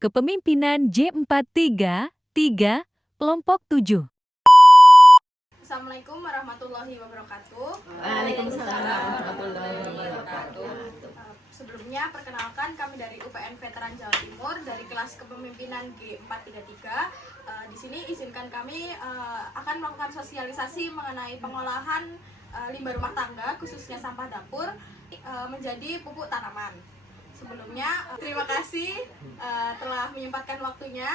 Kepemimpinan J43, Kelompok 7. Assalamualaikum warahmatullahi wabarakatuh. Waalaikumsalam warahmatullahi wabarakatuh. Sebelumnya perkenalkan kami dari UPN Veteran Jawa Timur dari kelas kepemimpinan G433. Di sini izinkan kami akan melakukan sosialisasi mengenai pengolahan limbah rumah tangga khususnya sampah dapur menjadi pupuk tanaman. Sebelumnya terima kasih telah menyempatkan waktunya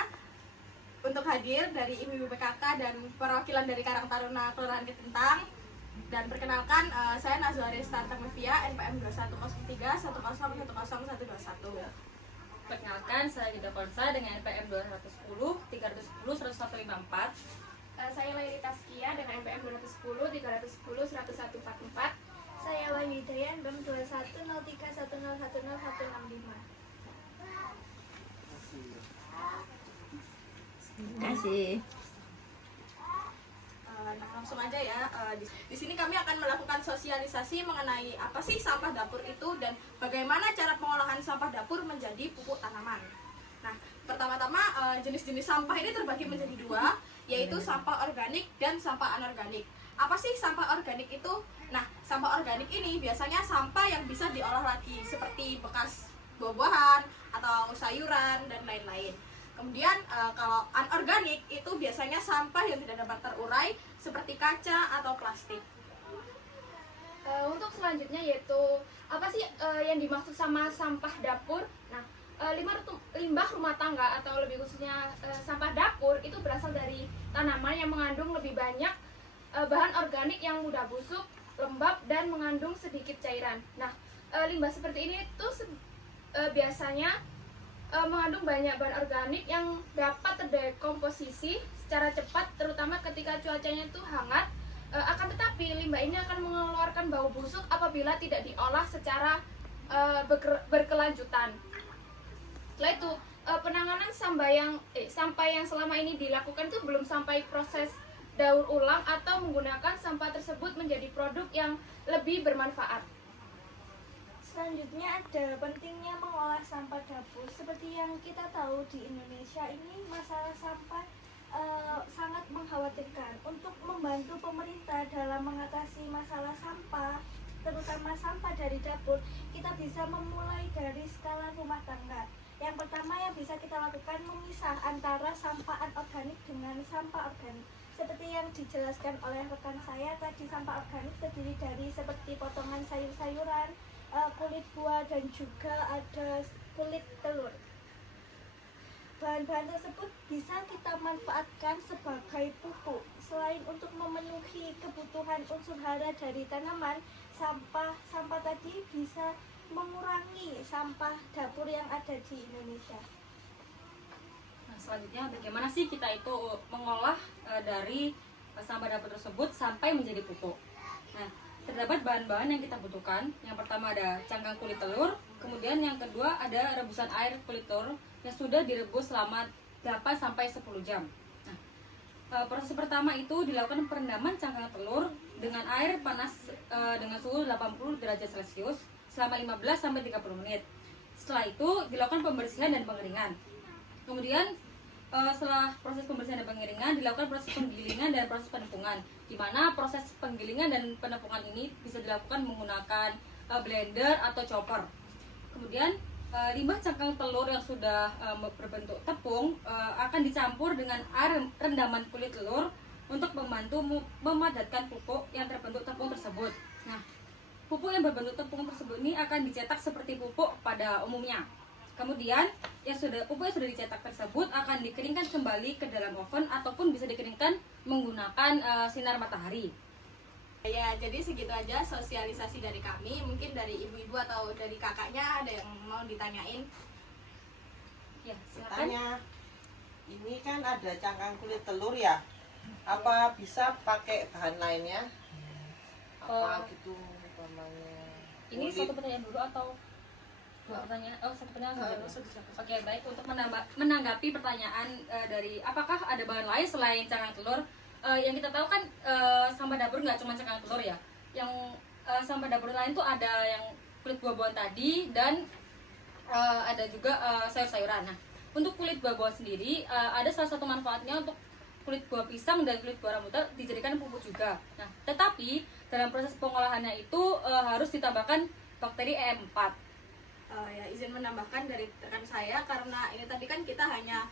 untuk hadir dari Ibu-Ibu PKK dan perwakilan dari Karang Taruna Kelurahan Ketentang. Dan perkenalkan, saya Nazwa Resta Mevia, NPM 2103 1010121. Perkenalkan, saya Gita Konsa dengan NPM 210 310 1154. Saya Laili Taskia dengan NPM 210 310 1144. Saya Wahyu Hidayat, BEM 210310101165. Terima kasih. Nah, langsung aja ya. Di sini kami akan melakukan sosialisasi mengenai apa sih sampah dapur itu dan bagaimana cara pengolahan sampah dapur menjadi pupuk tanaman. Nah, pertama-tama jenis-jenis sampah ini terbagi menjadi dua, yaitu sampah organik dan sampah anorganik. Apa sih sampah organik itu? Nah, sampah organik ini biasanya sampah yang bisa diolah lagi, seperti bekas buah-buahan atau sayuran dan lain-lain. Kemudian kalau anorganik itu biasanya sampah yang tidak dapat terurai seperti kaca atau plastik. Untuk selanjutnya yaitu apa sih yang dimaksud sama sampah dapur? Nah, limbah rumah tangga atau lebih khususnya sampah dapur itu berasal dari tanaman yang mengandung lebih banyak bahan organik yang mudah busuk, lembab dan mengandung sedikit cairan. Nah, limbah seperti ini itu biasanya mengandung banyak bahan organik yang dapat terdekomposisi secara cepat, terutama ketika cuacanya itu hangat. Akan tetapi limbah ini akan mengeluarkan bau busuk apabila tidak diolah secara berkelanjutan. Setelah itu penanganan sampah yang selama ini dilakukan itu belum sampai proses daur ulang atau menggunakan sampah tersebut menjadi produk yang lebih bermanfaat. Selanjutnya ada pentingnya mengolah sampah dapur. Seperti yang kita tahu di Indonesia ini masalah sampah sangat mengkhawatirkan. Untuk membantu pemerintah dalam mengatasi masalah sampah, terutama sampah dari dapur, kita bisa memulai dari skala rumah tangga. Yang pertama yang bisa kita lakukan memisah antara sampah anorganik dengan sampah organik. Seperti yang dijelaskan oleh rekan saya tadi, sampah organik terdiri dari seperti potongan sayur-sayuran, kulit buah dan juga ada kulit telur. Bahan-bahan tersebut bisa kita manfaatkan sebagai pupuk. Selain untuk memenuhi kebutuhan unsur hara dari tanaman, sampah tadi bisa mengurangi sampah dapur yang ada di Indonesia. Nah, selanjutnya bagaimana sih kita itu mengolah dari sampah dapur tersebut sampai menjadi pupuk? Nah, terdapat bahan-bahan yang kita butuhkan. Yang pertama ada cangkang kulit telur, kemudian yang kedua ada rebusan air kulit telur yang sudah direbus selama 8-10 jam. Nah, proses pertama itu dilakukan perendaman cangkang telur dengan air panas dengan suhu 80 derajat Celcius selama 15-30 menit. Setelah itu dilakukan pembersihan dan pengeringan. Kemudian setelah proses pembersihan dan pengeringan dilakukan proses penggilingan dan proses penepungan, di mana proses penggilingan dan penepungan ini bisa dilakukan menggunakan blender atau chopper. Kemudian limbah cangkang telur yang sudah berbentuk tepung akan dicampur dengan air rendaman kulit telur untuk membantu memadatkan pupuk yang terbentuk tepung tersebut. Nah, pupuk yang berbentuk tepung tersebut ini akan dicetak seperti pupuk pada umumnya. Kemudian pupuk yang sudah dicetak tersebut akan dikeringkan kembali ke dalam oven ataupun bisa dikeringkan menggunakan sinar matahari. Ya, jadi segitu aja sosialisasi dari kami. Mungkin dari ibu-ibu atau dari kakaknya ada yang mau ditanyain. Ya, silakan. Tanya, ini kan ada cangkang kulit telur ya? Apa bisa pakai bahan lainnya? Apa gitu umpamanya? Ini satu pertanyaan dulu atau dua pertanyaan? Oh, satu pertanyaan dulu. Oke, baik. Untuk menanggapi pertanyaan dari apakah ada bahan lain selain cangkang telur? Yang kita tahu kan sampah dapur nggak cuma cangkang telur ya. Yang sampah dapur lain tuh ada yang kulit buah-buahan tadi dan ada juga sayur-sayuran. Nah, untuk kulit buah-buah sendiri ada salah satu manfaatnya untuk kulit buah pisang dan kulit buah rambutan dijadikan pupuk juga. Nah, tetapi dalam proses pengolahannya itu harus ditambahkan bakteri EM4. Ya, izin menambahkan dari rekan saya karena ini tadi kan kita hanya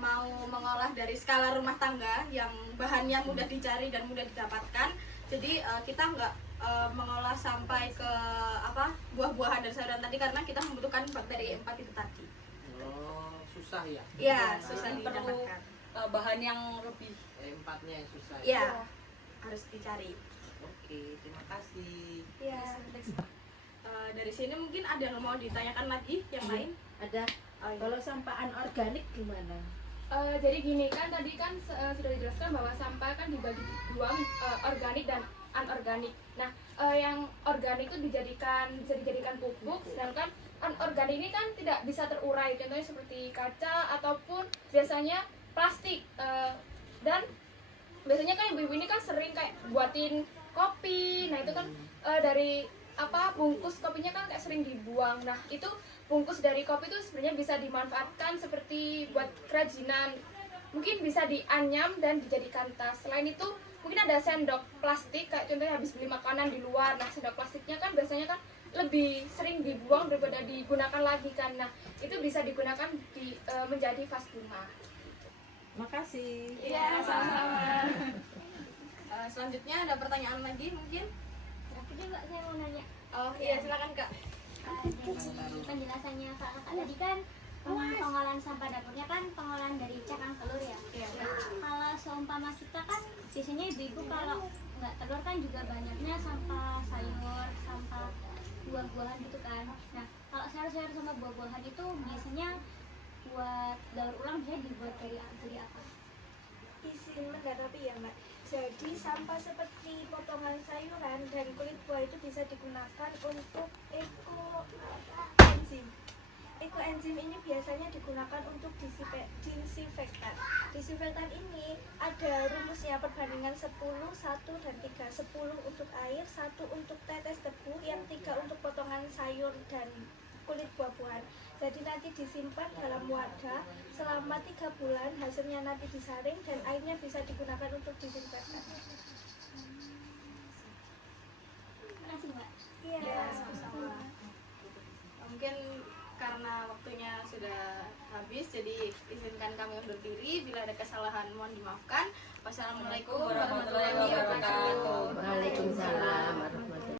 mau mengolah dari skala rumah tangga yang bahannya mudah dicari dan mudah didapatkan. Jadi kita nggak mengolah sampai ke buah-buahan dan sayuran tadi karena kita membutuhkan bakteri E4 itu tadi. Oh, susah ya? Iya, susah Perlu didapatkan. bahan yang lebih. Empatnya yang susah. Iya, harus dicari. Oke, terima kasih. Ya. Dari sini mungkin ada yang mau ditanyakan lagi yang lain? Ada. Oh, iya. Kalau sampah anorganik gimana? Jadi gini kan tadi kan sudah dijelaskan bahwa sampah kan dibagi dua, organik dan anorganik. Nah, yang organik itu bisa dijadikan pupuk, sedangkan anorganik ini kan tidak bisa terurai. Contohnya seperti kaca ataupun biasanya plastik. Dan biasanya kan ibu-ibu ini kan sering kayak buatin kopi. Nah, itu kan dari bungkus kopinya kan kayak sering dibuang. Nah, itu bungkus dari kopi itu sebenarnya bisa dimanfaatkan seperti buat kerajinan. Mungkin bisa dianyam dan dijadikan tas. Selain itu, mungkin ada sendok plastik kayak contohnya habis beli makanan di luar. Nah, sendok plastiknya kan biasanya kan lebih sering dibuang daripada digunakan lagi kan. Nah, itu bisa digunakan menjadi vas bunga. Makasih. Iya, sama-sama. Selanjutnya ada pertanyaan lagi mungkin? Aku juga saya mau nanya. Oh iya, silakan Kak. Dari penjelasannya kakak tadi kan pengolahan sampah dapurnya kan pengolahan dari cangkang telur ya. Iya. Kalau seumpama kita kan biasanya ibu-ibu kalau nggak telur kan juga banyaknya sampah sayur, sampah buah-buahan gitu kan. Nah, kalau sayur-sayur sama buah-buahan itu biasanya buat daur ulang dia dibuat dari apa? Izin menanggapi ya Mbak. Jadi sampah seperti potongan sayuran dan kulit buah itu bisa digunakan untuk ekoenzim. Ekoenzim ini biasanya digunakan untuk disinfektan. Disinfektan ini ada rumusnya perbandingan 10, 1, dan 3. 10 untuk air, 1 untuk tetes debu, yang 3 untuk potongan sayur dan kulit buah-buahan. Jadi nanti disimpan dalam wadah selama 3 bulan, hasilnya nanti disaring dan airnya bisa digunakan untuk disinfektan. Makasih Mbak. Iya. Ya, sama-sama. Mungkin karena waktunya sudah habis, jadi izinkan kami undur diri. Bila ada kesalahan mohon dimaafkan. Wassalamualaikum warahmatullahi wabarakatuh. Waalaikumsalam.